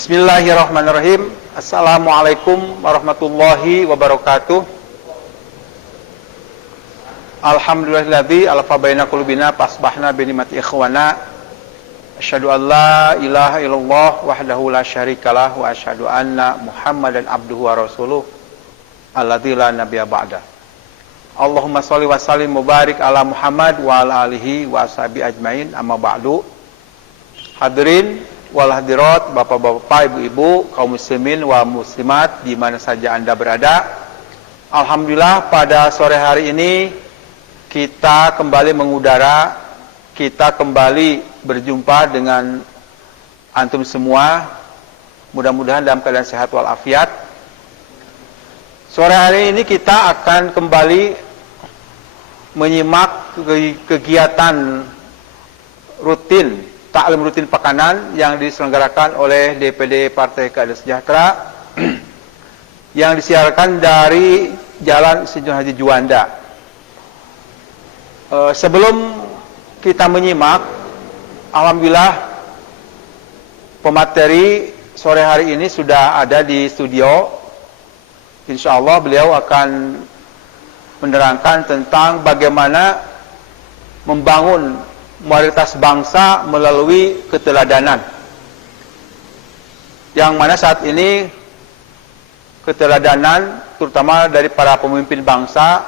Bismillahirrahmanirrahim. Assalamualaikum warahmatullahi wabarakatuh. Alhamdulillahilladzi alafa baina qulubina fasbahna bi ni'mati ikhwana. Asyhadu an la ilaha illallah wahdahu la syarikalah wa asyhadu anna Muhammadan abduhu wa rasuluh alladzi la nabiyya ba'da. Allahumma shalli wa sallim mubarik ala Muhammad wa ala alihi wa ashabi ajmain, amma ba'du. Hadirin wal hadirat, bapak-bapak, ibu-ibu, kaum muslimin wa muslimat di mana saja Anda berada. Alhamdulillah pada sore hari ini kita kembali mengudara, kita kembali berjumpa dengan antum semua. Mudah-mudahan dalam keadaan sehat walafiat. Sore hari ini kita akan kembali menyimak kegiatan rutin taklim rutin pekanan yang diselenggarakan oleh DPD Partai Keadilan Sejahtera yang disiarkan dari Jalan Insinyur Haji Juanda. Sebelum kita menyimak, alhamdulillah pemateri sore hari ini sudah ada di studio. Insya Allah beliau akan menerangkan tentang bagaimana membangun moralitas bangsa melalui keteladanan, yang mana saat ini keteladanan terutama dari para pemimpin bangsa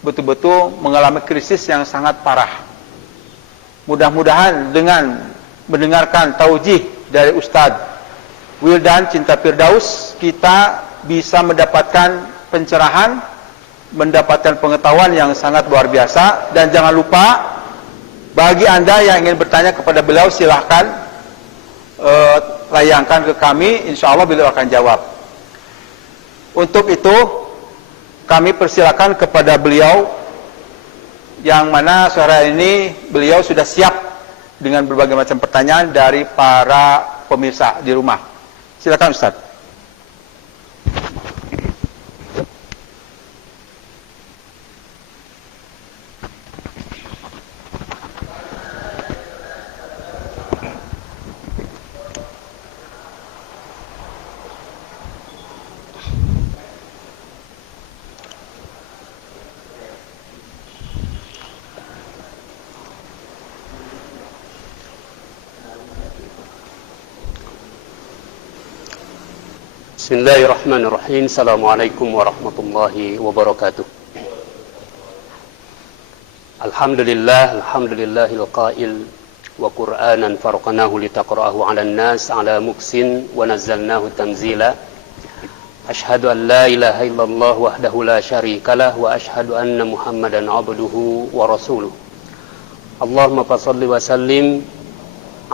betul-betul mengalami krisis yang sangat parah. Mudah-mudahan dengan mendengarkan taujih dari Ustadz Wildan Cinta Firdaus, kita bisa mendapatkan pencerahan, mendapatkan pengetahuan yang sangat luar biasa. Dan jangan lupa, bagi Anda yang ingin bertanya kepada beliau, silahkan layangkan ke kami, insya Allah beliau akan jawab. Untuk itu kami persilakan kepada beliau, yang mana sore ini beliau sudah siap dengan berbagai macam pertanyaan dari para pemirsa di rumah. Silakan Ustaz. Bismillahirrahmanirrahim. Assalamualaikum warahmatullahi wabarakatuh. Alhamdulillahil qail wa qur'anan farqanahu litaqra'ahu 'alan nas 'ala muksin wa nazzalnahu tanzila. Asyhadu an la ilaha illallah wahdahu la syarikalah wa asyhadu anna Muhammadan 'abduhu wa rasuluh. Allahumma shalli wa sallim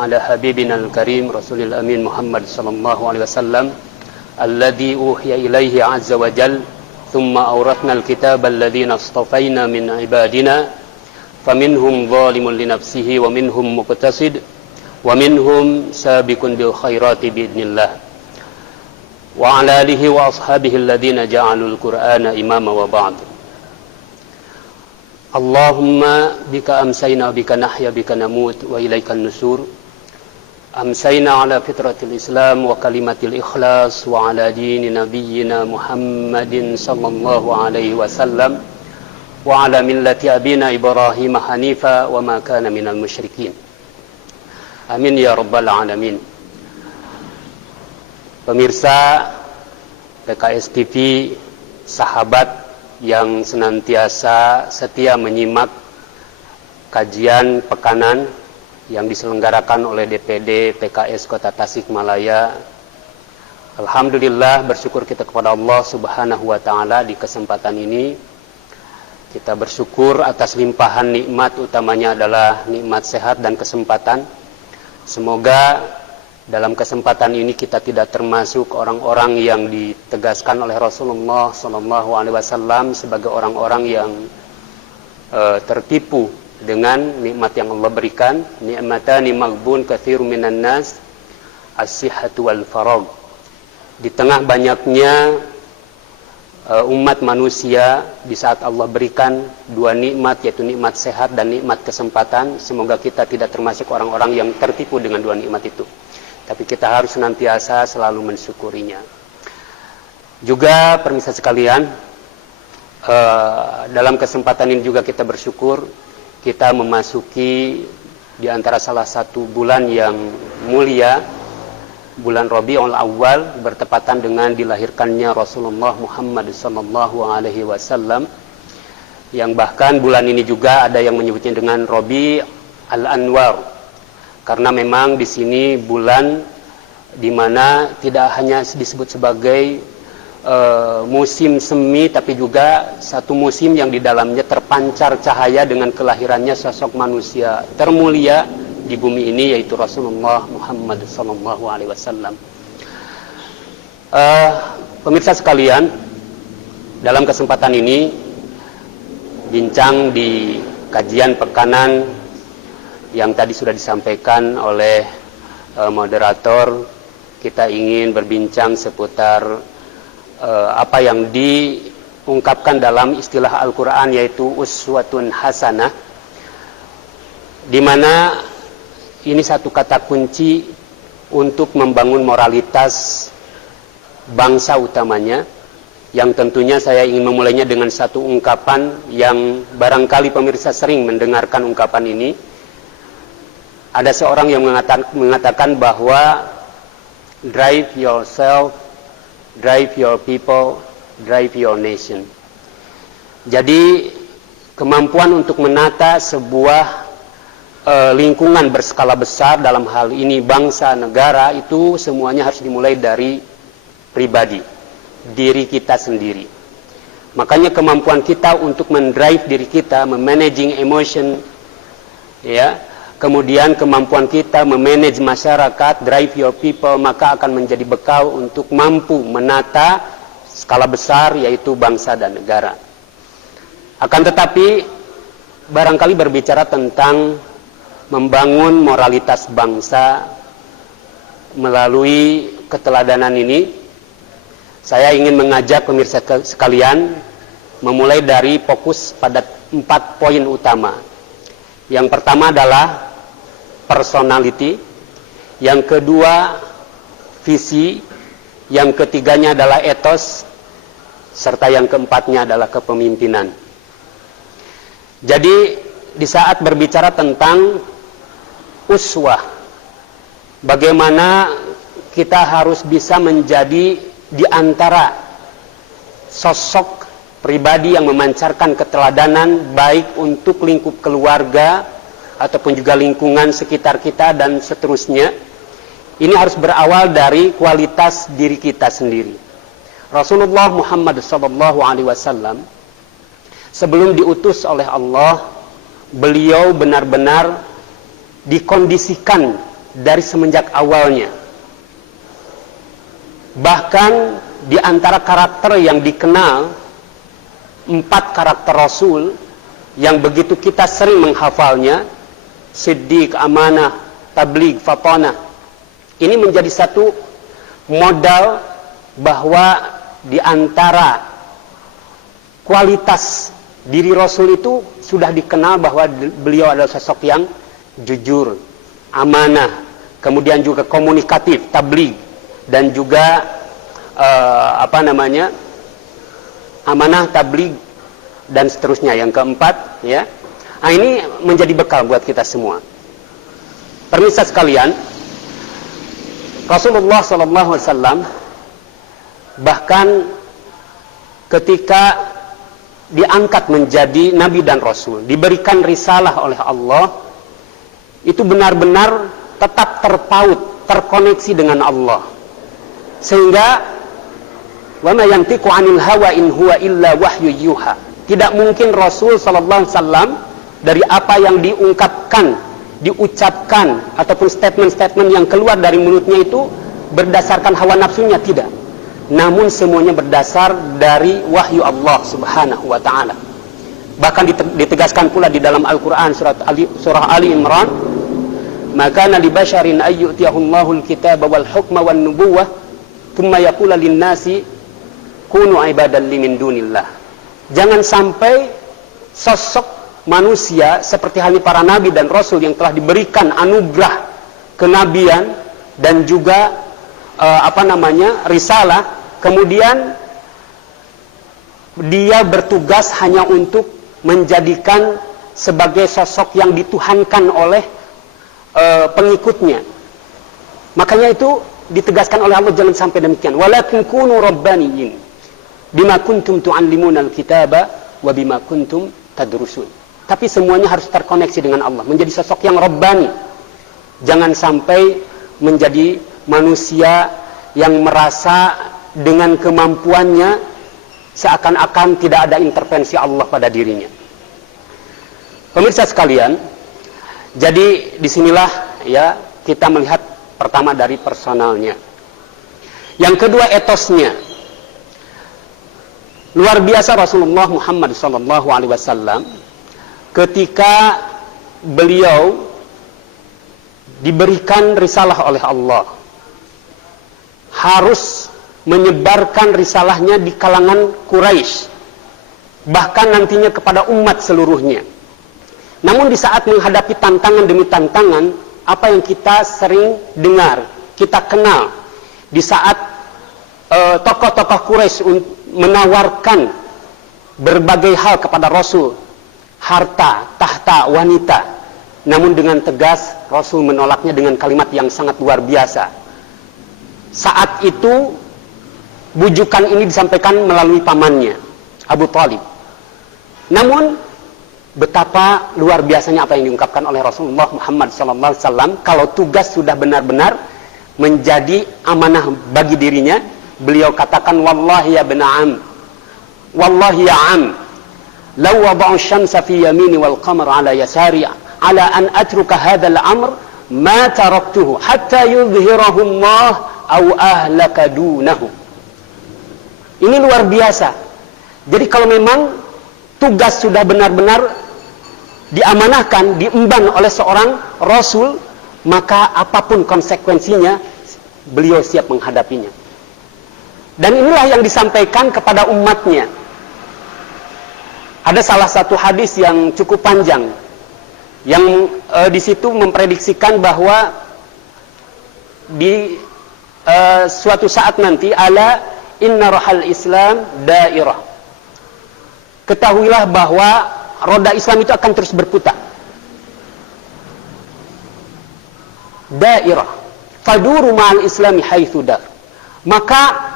ala habibinal karim rasulil amin Muhammad sallallahu alaihi wasallam alladhi uhiya ilaihi azza wa jal, thumma awratna alkitaba alladhina astafayna min ibadina faminhum zalimun li nafsihi wa minhum muqtasid wa minhum sabiqun bil khairati biidznillah wa ala alihi wa ashabihi alladhina ja'alul qur'ana imama wa ba'd. Allahumma bika amsayna bika nahya bika namut wa ilaikan nusur. Amsayna ala fitratil Islam wa kalimatil ikhlas wa ala dini nabiyyina Muhammadin sallallahu alaihi wasallam wa ala millati abina Ibrahim hanifa wa ma kana minal musyrikin. Amin ya rabbal alamin. Pemirsa PKS TV, sahabat yang senantiasa setia menyimak kajian pekanan yang diselenggarakan oleh DPD PKS Kota Tasikmalaya. Alhamdulillah, bersyukur kita kepada Allah Subhanahu wa taala di kesempatan ini. Kita bersyukur atas limpahan nikmat, utamanya adalah nikmat sehat dan kesempatan. Semoga dalam kesempatan ini kita tidak termasuk orang-orang yang ditegaskan oleh Rasulullah SAW sebagai orang-orang yang tertipu dengan nikmat yang Allah berikan. Ni'matani maghbun katsirun minan nas, as-sihhatu wal faragh. Di tengah banyaknya umat manusia, di saat Allah berikan dua nikmat, yaitu nikmat sehat dan nikmat kesempatan, semoga kita tidak termasuk orang-orang yang tertipu dengan dua nikmat itu. tapi kita harus senantiasa selalu mensyukurinya. Juga pemirsa sekalian, dalam kesempatan ini juga kita bersyukur kita memasuki di antara salah satu bulan yang mulia, bulan Rabiul Awal, bertepatan dengan dilahirkannya Rasulullah Muhammad sallallahu alaihi wasallam, yang bahkan bulan ini juga ada yang menyebutnya dengan Rabi' al-Anwar, karena memang di sini bulan di mana tidak hanya disebut sebagai musim semi, tapi juga satu musim yang di dalamnya terpancar cahaya dengan kelahirannya sosok manusia termulia di bumi ini, yaitu Rasulullah Muhammad sallallahu alaihi wasallam. Pemirsa sekalian, dalam kesempatan ini bincang di kajian pekanan yang tadi sudah disampaikan oleh moderator, kita ingin berbincang seputar apa yang diungkapkan dalam istilah Al-Quran, yaitu uswatun hasanah, di mana ini satu kata kunci untuk membangun moralitas bangsa utamanya, yang tentunya saya ingin memulainya dengan satu ungkapan yang barangkali pemirsa sering mendengarkan ungkapan ini. Ada seorang yang mengatakan bahwa drive yourself, drive your people, drive your nation. Jadi kemampuan untuk menata sebuah lingkungan berskala besar, dalam hal ini bangsa, negara, itu semuanya harus dimulai dari pribadi, diri kita sendiri. Makanya kemampuan kita untuk mendrive diri kita, memanaging emotion, ya, kemudian kemampuan kita memanage masyarakat, drive your people, maka akan menjadi bekal untuk mampu menata skala besar, yaitu bangsa dan negara. Akan tetapi barangkali berbicara tentang membangun moralitas bangsa melalui keteladanan ini, saya ingin mengajak pemirsa sekalian memulai dari fokus pada 4 poin utama. Yang pertama adalah personality, yang kedua visi, yang ketiganya adalah etos, serta yang keempatnya adalah kepemimpinan. Jadi di saat berbicara tentang uswah, bagaimana kita harus bisa menjadi di antara sosok pribadi yang memancarkan keteladanan, baik untuk lingkup keluarga ataupun juga lingkungan sekitar kita dan seterusnya. Ini harus berawal dari kualitas diri kita sendiri. Rasulullah Muhammad SAW sebelum diutus oleh Allah, beliau benar-benar dikondisikan dari semenjak awalnya. Bahkan di antara karakter yang dikenal, 4 karakter Rasul yang begitu kita sering menghafalnya, Siddiq, Amanah, Tabligh, Fatanah, ini menjadi satu modal bahwa di antara kualitas diri Rasul itu sudah dikenal bahwa beliau adalah sosok yang jujur, amanah, kemudian juga komunikatif, tabligh, dan juga amanah, tabligh, dan seterusnya. Yang keempat, ya. Nah, ini menjadi bekal buat kita semua. Pemirsa sekalian, Rasulullah SAW bahkan ketika diangkat menjadi nabi dan rasul, diberikan risalah oleh Allah, itu benar-benar tetap terpaut, terkoneksi dengan Allah. Sehingga wa ma yantiqu 'anil hawa in huwa illa wahyu yuha. Tidak mungkin Rasul sallallahu alaihi wasallam dari apa yang diungkapkan, diucapkan ataupun statement-statement yang keluar dari mulutnya itu berdasarkan hawa nafsunya, tidak. Namun semuanya berdasar dari wahyu Allah Subhanahu wa taala. Bahkan ditegaskan pula di dalam Al-Qur'an surah Ali Imran, maka li basyarin ayyutiyahullahu al-kitaba wal hukma wan nubuwah thumma yaqulu lin-nasi kunu ibadan li min dunillah. Jangan sampai sosok manusia seperti halnya para nabi dan rasul yang telah diberikan anugerah kenabian, dan juga risalah, kemudian dia bertugas hanya untuk menjadikan sebagai sosok yang dituhankan oleh pengikutnya. Makanya itu ditegaskan oleh Allah, jangan sampai demikian. Walakin kunu rabbaniyin bima kuntum tu'allimuna al-kitaba wa bima kuntum tadrusun. Tapi semuanya harus terkoneksi dengan Allah, menjadi sosok yang rabbani. Jangan sampai menjadi manusia yang merasa dengan kemampuannya seakan-akan tidak ada intervensi Allah pada dirinya. Pemirsa sekalian, jadi disinilah ya kita melihat pertama dari personalnya. Yang kedua etosnya. Luar biasa Rasulullah Muhammad SAW ketika beliau diberikan risalah oleh Allah, harus menyebarkan risalahnya di kalangan Quraisy, bahkan nantinya kepada umat seluruhnya. Namun di saat menghadapi tantangan demi tantangan, apa yang kita sering dengar, kita kenal, di saat tokoh-tokoh Quraisy menawarkan berbagai hal kepada Rasul, harta, tahta, wanita, namun dengan tegas Rasul menolaknya dengan kalimat yang sangat luar biasa. Saat itu bujukan ini disampaikan melalui pamannya, Abu Thalib. Namun betapa luar biasanya apa yang diungkapkan oleh Rasulullah Muhammad SAW. Kalau tugas sudah benar-benar menjadi amanah bagi dirinya, beliau katakan, wallahi ya bena'am, wallahi ya am, law wada'u syamsa fi yamini wal qamar ala yasari ala an atruka hadzal amr ma taraktuhu hatta yudhhirahu Allah aw ahlaka dunahu. Ini luar biasa. Jadi kalau memang tugas sudah benar-benar diamanahkan, diemban oleh seorang Rasul, maka apapun konsekuensinya beliau siap menghadapinya. Dan inilah yang disampaikan kepada umatnya. Ada salah satu hadis yang cukup panjang yang di situ memprediksikan bahwa di suatu saat nanti, ala inna rahal Islam dairah. Ketahuilah bahwa roda Islam itu akan terus berputar. Dairah. Faduru ma'al Islami haitsu dar. Maka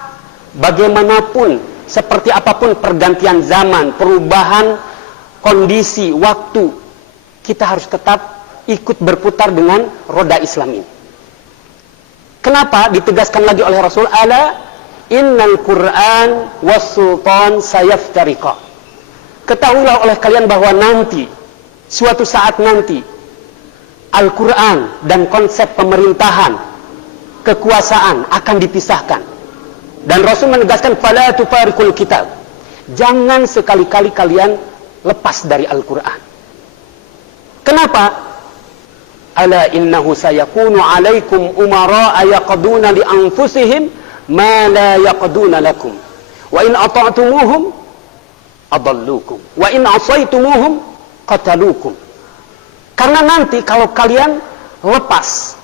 bagaimanapun, seperti apapun pergantian zaman, perubahan kondisi, waktu, kita harus tetap ikut berputar dengan roda Islam ini. Kenapa? Ditegaskan lagi oleh Rasul, ala innal Qur'an was sultan sayaftariqa. Ketahuilah oleh kalian bahwa nanti, suatu saat nanti, Al-Quran dan konsep pemerintahan, kekuasaan akan dipisahkan. Dan Rasul menegaskan, fala tufarikul kitab. Jangan sekali-kali kalian lepas dari Al-Quran. Kenapa? Ala innahu sayakunu alaikum umara'a yaqduna li anfusihim ma la yaqduna lakum. Wa in ata'tumuhum adallukum. Wa in asaitumuhum qatalukum. Karena nanti kalau kalian lepas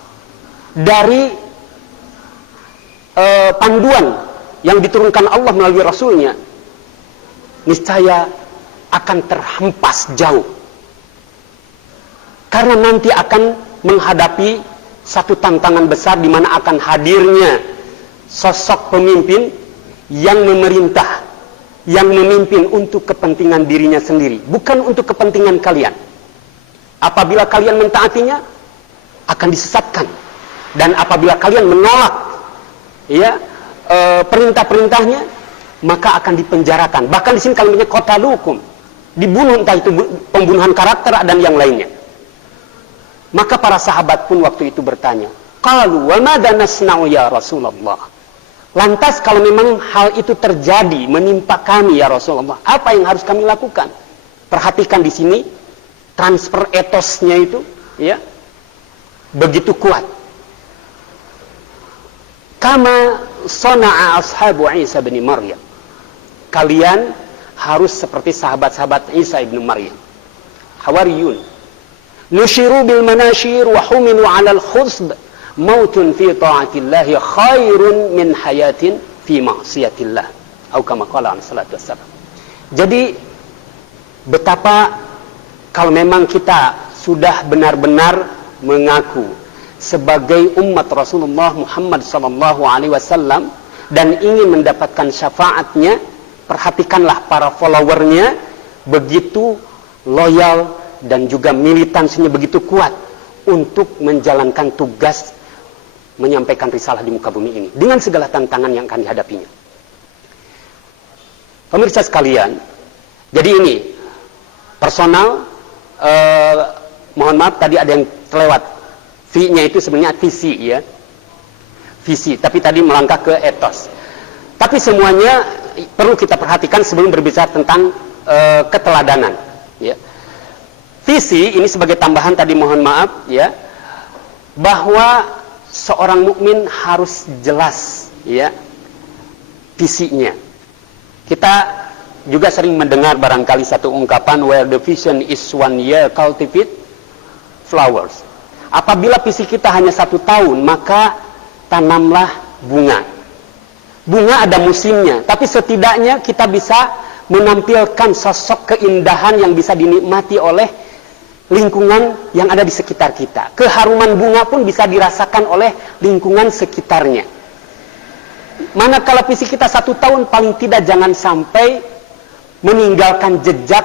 dari panduan yang diturunkan Allah melalui Rasulnya, niscaya akan terhempas jauh. Karena nanti akan menghadapi satu tantangan besar di mana akan hadirnya sosok pemimpin yang memerintah, yang memimpin untuk kepentingan dirinya sendiri, bukan untuk kepentingan kalian. Apabila kalian mentaatinya, akan disesatkan. Dan apabila kalian menolak perintah-perintahnya, maka akan dipenjarakan. Bahkan di sini kalimatnya qatalukum, dibunuh, entah itu pembunuhan karakter dan yang lainnya. Maka para sahabat pun waktu itu bertanya, qalu wa madza nasna'u ya Rasulullah. Lantas kalau memang hal itu terjadi menimpa kami ya Rasulullah, apa yang harus kami lakukan? Perhatikan di sini transfer etosnya itu, ya, begitu kuat. Kama sana'a ashabu Isa bin Maryam. Kalian harus seperti sahabat-sahabat Isa bin Maryam. Hawariyun. Nushiru bil manashir wa humilu 'alal khusb mautun fi ta'atillah khairun min hayatin fi ma'siyatillah. Atau kama qala alaihi salatu wassalam. Jadi betapa kalau memang kita sudah benar-benar mengaku sebagai umat Rasulullah Muhammad sallallahu alaihi wasallam dan ingin mendapatkan syafaatnya, perhatikanlah para followernya begitu loyal dan juga militansinya begitu kuat untuk menjalankan tugas menyampaikan risalah di muka bumi ini dengan segala tantangan yang akan dihadapinya. Pemirsa sekalian, jadi ini personal, mohon maaf tadi ada yang terlewat. V-nya itu sebenarnya visi ya. Visi, tapi tadi melangkah ke etos. Tapi semuanya perlu kita perhatikan sebelum berbicara tentang keteladanan ya. Visi ini sebagai tambahan tadi mohon maaf ya, bahwa seorang mukmin harus jelas ya visinya. Kita juga sering mendengar barangkali satu ungkapan, where the vision is 1 year, cultivate flowers. Apabila visi kita hanya 1 tahun, maka tanamlah bunga. Bunga ada musimnya, tapi setidaknya kita bisa menampilkan sosok keindahan yang bisa dinikmati oleh lingkungan yang ada di sekitar kita. Keharuman bunga pun bisa dirasakan oleh lingkungan sekitarnya. Manakala visi kita 1 tahun, paling tidak jangan sampai meninggalkan jejak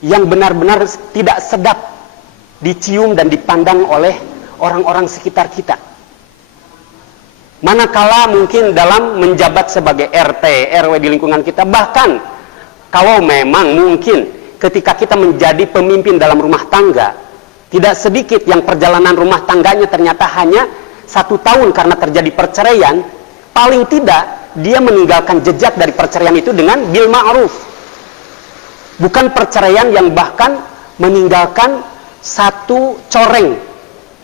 yang benar-benar tidak sedap dicium dan dipandang oleh orang-orang sekitar kita. Manakala mungkin dalam menjabat sebagai RT, RW di lingkungan kita, bahkan kalau memang mungkin ketika kita menjadi pemimpin dalam rumah tangga, tidak sedikit yang perjalanan rumah tangganya ternyata hanya 1 tahun karena terjadi perceraian. Paling tidak dia meninggalkan jejak dari perceraian itu dengan bil ma'ruf. Bukan perceraian yang bahkan meninggalkan satu coreng.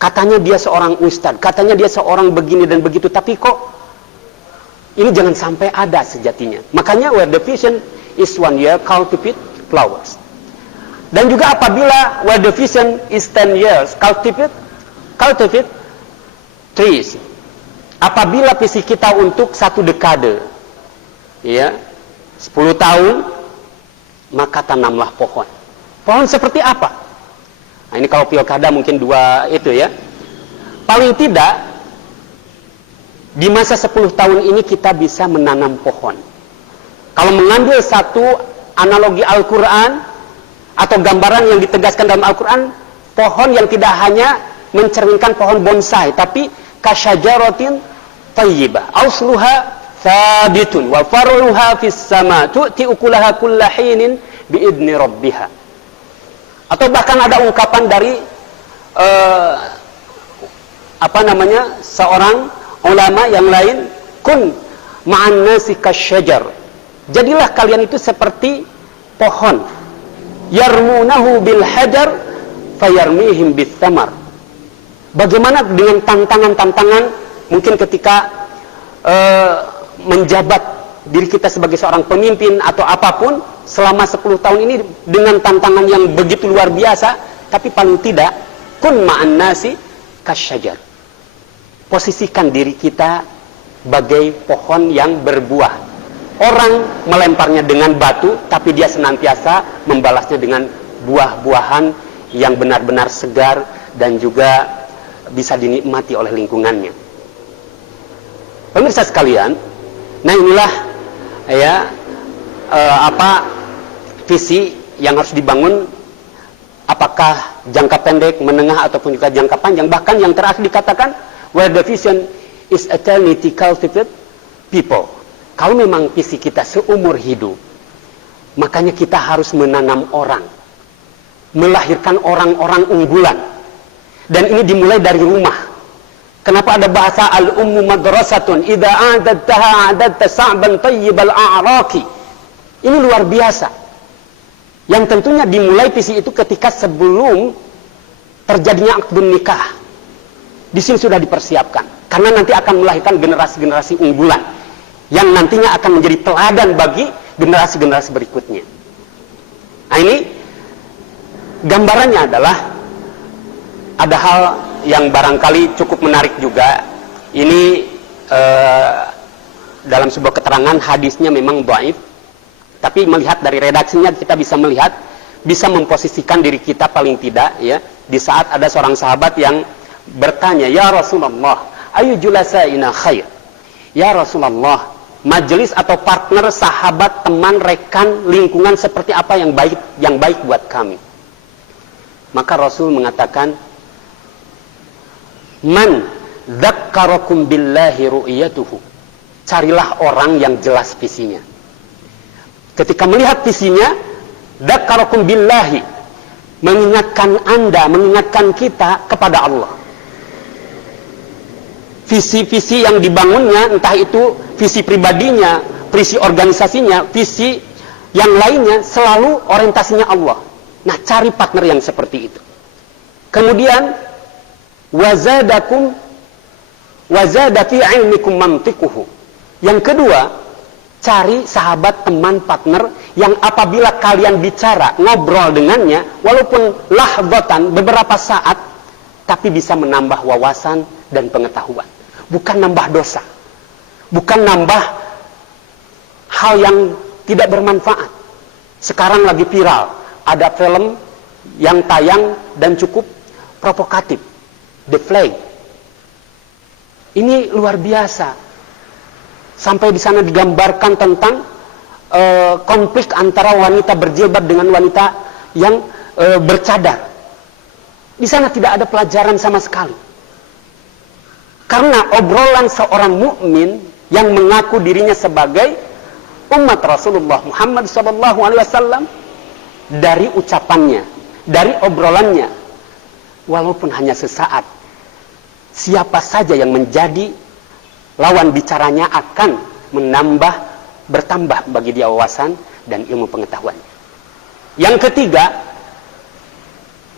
Katanya dia seorang ustadz, katanya dia seorang begini dan begitu, tapi kok ini jangan sampai ada sejatinya. Makanya where the vision is 1 year, cultivate flowers. Dan juga apabila where the vision is 10 years, cultivate trees. Apabila visi kita untuk 1 dekade, ya, 10 tahun, maka tanamlah pohon. Pohon seperti apa? Nah, ini kalau pilkada mungkin 2 itu ya. Paling tidak, di masa 10 tahun ini kita bisa menanam pohon. Kalau mengambil satu analogi Al-Quran, atau gambaran yang ditegaskan dalam Al-Quran, pohon yang tidak hanya mencerminkan pohon bonsai, tapi kasyajaratin tayyibah asluha thabitun wa faruha fis sama tu'ti ukulaha kulla hinin biidni rabbiha. Atau bahkan ada ungkapan dari seorang ulama yang lain, kun ma'an nasi kasyajar, jadilah kalian itu seperti pohon, yarmunahu bil hajar fayarmihim bis thamar. Bagaimana dengan tantangan-tantangan mungkin ketika menjabat diri kita sebagai seorang pemimpin atau apapun selama 10 tahun ini dengan tantangan yang begitu luar biasa, tapi paling tidak kun ma'an nasi kasyajar. Posisikan diri kita bagai pohon yang berbuah. Orang melemparnya dengan batu, tapi dia senantiasa membalasnya dengan buah-buahan yang benar-benar segar dan juga bisa dinikmati oleh lingkungannya. Pemirsa sekalian, nah inilah ya visi yang harus dibangun, apakah jangka pendek, menengah ataupun juga jangka panjang. Bahkan yang terakhir dikatakan where the vision is eternity, cultivate people. Kalau memang visi kita seumur hidup, makanya kita harus menanam orang, melahirkan orang-orang unggulan. Dan ini dimulai dari rumah. Kenapa ada bahasa al-ummu madrasatun idza a'dadtaha a'dadta sa'ban tayyibal a'raqi. Ini luar biasa. Yang tentunya dimulai visi itu ketika sebelum terjadinya akdun nikah. Di sini sudah dipersiapkan. Karena nanti akan melahirkan generasi-generasi unggulan yang nantinya akan menjadi teladan bagi generasi-generasi berikutnya. Nah, ini gambarannya adalah ada hal yang barangkali cukup menarik juga. Ini dalam sebuah keterangan hadisnya memang dhaif, tapi melihat dari redaksinya kita bisa melihat, bisa memposisikan diri kita paling tidak ya, di saat ada seorang sahabat yang bertanya, "Ya Rasulullah, ayu julasaina khair?" Ya Rasulullah, majelis atau partner, sahabat, teman, rekan, lingkungan seperti apa yang baik buat kami? Maka Rasul mengatakan, "Man dzakkarakum billahi ru'yatuhu." Carilah orang yang jelas visinya. Ketika melihat visinya, dzakkarakum billahi, mengingatkan Anda, mengingatkan kita kepada Allah. Visi-visi yang dibangunnya, entah itu visi pribadinya, visi organisasinya, visi yang lainnya, selalu orientasinya Allah. Nah, cari partner yang seperti itu. Kemudian, wazada fi ilmikum mantiquhu. Yang kedua, cari sahabat, teman, partner yang apabila kalian bicara, ngobrol dengannya, walaupun lahbatan, beberapa saat, tapi bisa menambah wawasan dan pengetahuan. Bukan nambah dosa, bukan nambah hal yang tidak bermanfaat. Sekarang lagi viral, ada film yang tayang dan cukup provokatif, The Flag. Ini luar biasa. Sampai di sana digambarkan tentang konflik antara wanita berjilbab dengan wanita yang bercadar. Di sana tidak ada pelajaran sama sekali. Karena obrolan seorang mukmin yang mengaku dirinya sebagai umat Rasulullah Muhammad SAW, dari ucapannya, dari obrolannya, walaupun hanya sesaat, siapa saja yang menjadi lawan bicaranya akan bertambah bagi dia wawasan dan ilmu pengetahuannya. Yang ketiga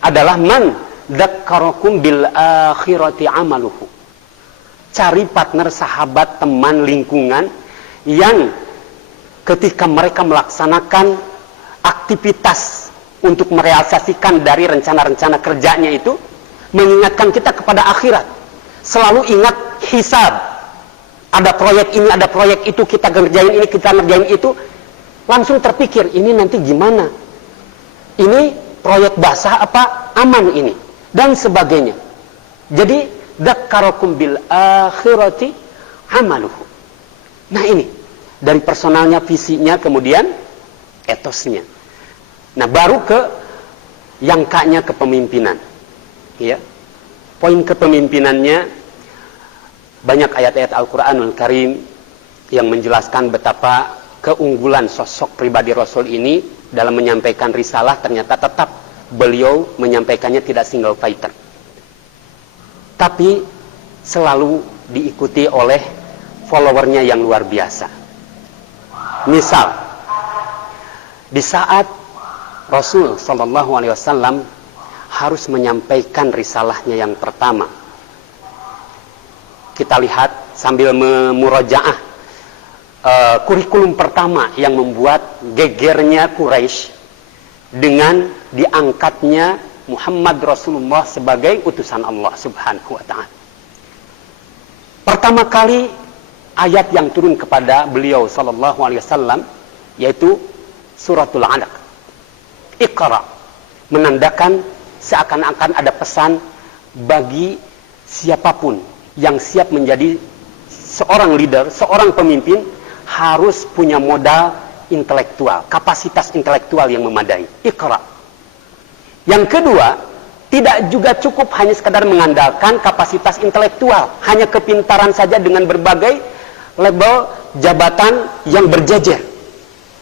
adalah man dzakkarakum bil akhirati amaluhu. Cari partner, sahabat, teman, lingkungan yang ketika mereka melaksanakan aktivitas untuk merealisasikan dari rencana-rencana kerjanya itu, mengingatkan kita kepada akhirat. Selalu ingat hisab. Ada proyek ini, ada proyek itu, kita kerjain ini, kita ngerjain itu. Langsung terpikir, ini nanti gimana? Ini proyek basah apa aman ini? Dan sebagainya. Jadi, dzakkarakum bil akhirati amaluhu. Nah ini, dari personalnya, visinya, kemudian etosnya. Nah baru ke yang K-nya kepemimpinan. Ya. Poin kepemimpinannya, banyak ayat-ayat Al-Quranul Karim yang menjelaskan betapa keunggulan sosok pribadi Rasul ini dalam menyampaikan risalah. Ternyata tetap beliau menyampaikannya tidak single fighter, tapi selalu diikuti oleh followernya yang luar biasa. Misal, di saat Rasul SAW harus menyampaikan risalahnya yang pertama, kita lihat sambil memurajaah kurikulum pertama yang membuat gegernya Quraisy dengan diangkatnya Muhammad Rasulullah sebagai utusan Allah Subhanahu wa ta'ala. Pertama kali ayat yang turun kepada beliau sallallahu alaihi wasallam yaitu suratul Alaq. Iqra, menandakan seakan-akan ada pesan bagi siapapun yang siap menjadi seorang leader, seorang pemimpin, harus punya modal intelektual, kapasitas intelektual yang memadai. Iqra. Yang kedua, tidak juga cukup hanya sekadar mengandalkan kapasitas intelektual, hanya kepintaran saja dengan berbagai label jabatan yang berjejer.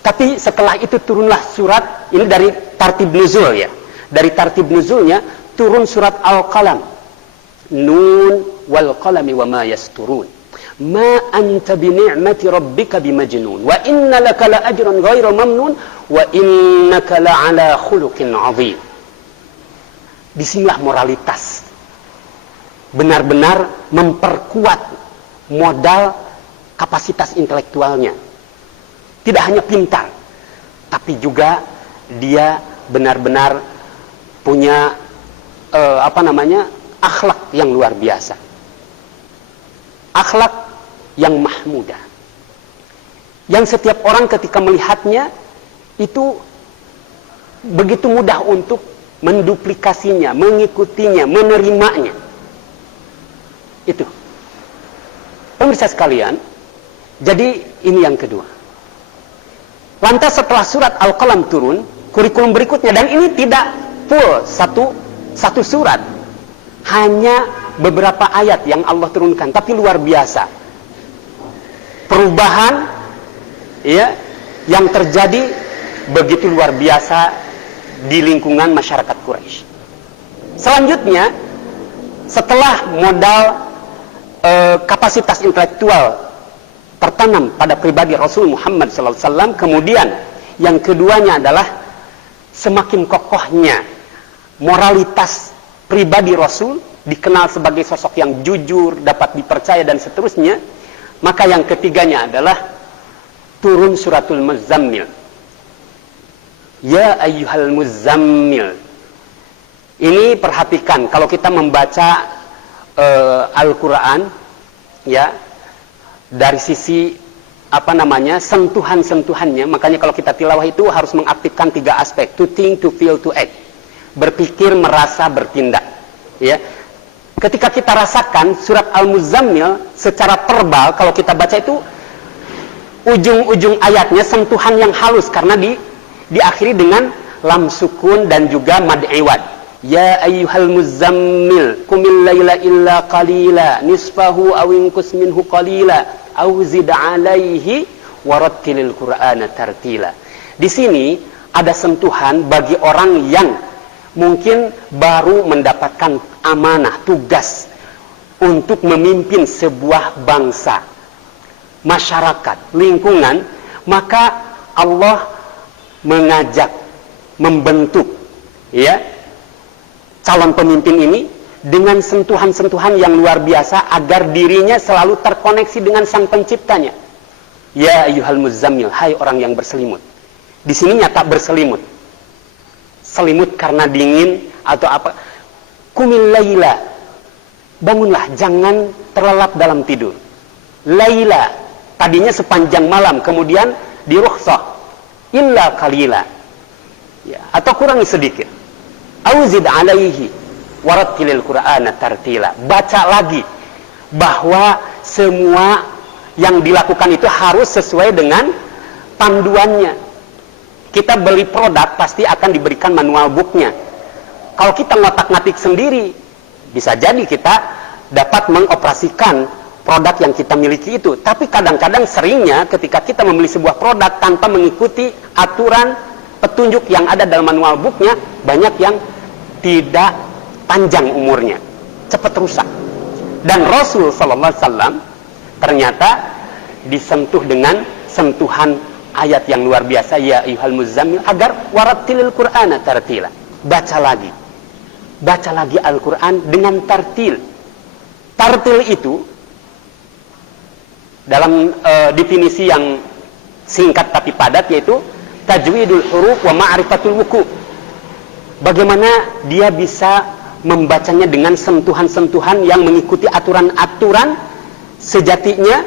Tapi setelah itu turunlah surat, ini dari tartib nuzul ya. Dari tartib nuzulnya turun surat Al-Qalam. Nun wal qalami wa ma yasturun. Ma anta bi ni'mati rabbika bimajnun wa inna laka la ajran ghairu mamnun wa innaka la ala khuluqin 'azim. Disinilah moralitas. Benar-benar memperkuat modal kapasitas intelektualnya. Tidak hanya pintar, tapi juga dia benar-benar punya akhlak akhlak yang luar biasa. Akhlak yang mahmudah. Yang setiap orang ketika melihatnya itu begitu mudah untuk menduplikasinya, mengikutinya, menerimanya. Itu. Pemirsa sekalian, jadi ini yang kedua. Lantas setelah surat Al-Qalam turun, kurikulum berikutnya, dan ini tidak full satu surat, hanya beberapa ayat yang Allah turunkan, tapi luar biasa. Perubahan ya yang terjadi begitu luar biasa di lingkungan masyarakat Quraisy. Selanjutnya, setelah modal kapasitas intelektual tertanam pada pribadi Rasul Muhammad SAW, kemudian yang keduanya adalah semakin kokohnya moralitas pribadi Rasul, dikenal sebagai sosok yang jujur, dapat dipercaya dan seterusnya. Maka yang ketiganya adalah turun suratul Muzammil. Ya ayyuhal muzammil. Ini perhatikan, kalau kita membaca Al-Quran ya, dari sisi sentuhan-sentuhannya, makanya kalau kita tilawah itu harus mengaktifkan 3 aspek: to think, to feel, to act. Berpikir, merasa, bertindak. Ya. Ketika kita rasakan surat Al-Muzammil secara verbal, kalau kita baca itu ujung-ujung ayatnya sentuhan yang halus, karena diakhiri dengan lam sukun dan juga mad iwad. Ya ayyuhal muzammil qumil laila illa qalila nisfahu aw inqus minhu qalila aw zid 'alaihi warattilil qur'ana tartila. Di sini ada sentuhan bagi orang yang mungkin baru mendapatkan amanah, tugas untuk memimpin sebuah bangsa, masyarakat, lingkungan, maka Allah mengajak, membentuk ya calon pemimpin ini dengan sentuhan-sentuhan yang luar biasa agar dirinya selalu terkoneksi dengan sang penciptanya. Ya ayyuhal muzammil, hai orang yang berselimut. Di sini nyata berselimut. Selimut karena dingin atau apa. Qumil laila, bangunlah, jangan terlelap dalam tidur. Laila, tadinya sepanjang malam, kemudian dirukhsah illa qalila. Ya, atau kurangi sedikit. Auzid 'alaihi warattilil qur'ana tartila. Baca lagi bahwa semua yang dilakukan itu harus sesuai dengan panduannya. Kita beli produk pasti akan diberikan manual booknya. Kalau kita ngotak-ngatik sendiri, bisa jadi kita dapat mengoperasikan produk yang kita miliki itu. Tapi kadang-kadang seringnya ketika kita membeli sebuah produk tanpa mengikuti aturan petunjuk yang ada dalam manual booknya, banyak yang tidak panjang umurnya, cepat rusak. Dan Rasul Sallallahu Alaihi Wasallam ternyata disentuh dengan sentuhan ayat yang luar biasa, ya ayyuhal muzammil, agar warattilil qur'ana tartila. Baca lagi Al-Quran dengan tartil. Tartil itu dalam definisi yang singkat tapi padat, yaitu tajwidul huruf wa ma'rifatul wuku. Bagaimana dia bisa membacanya dengan sentuhan-sentuhan yang mengikuti aturan-aturan. Sejatinya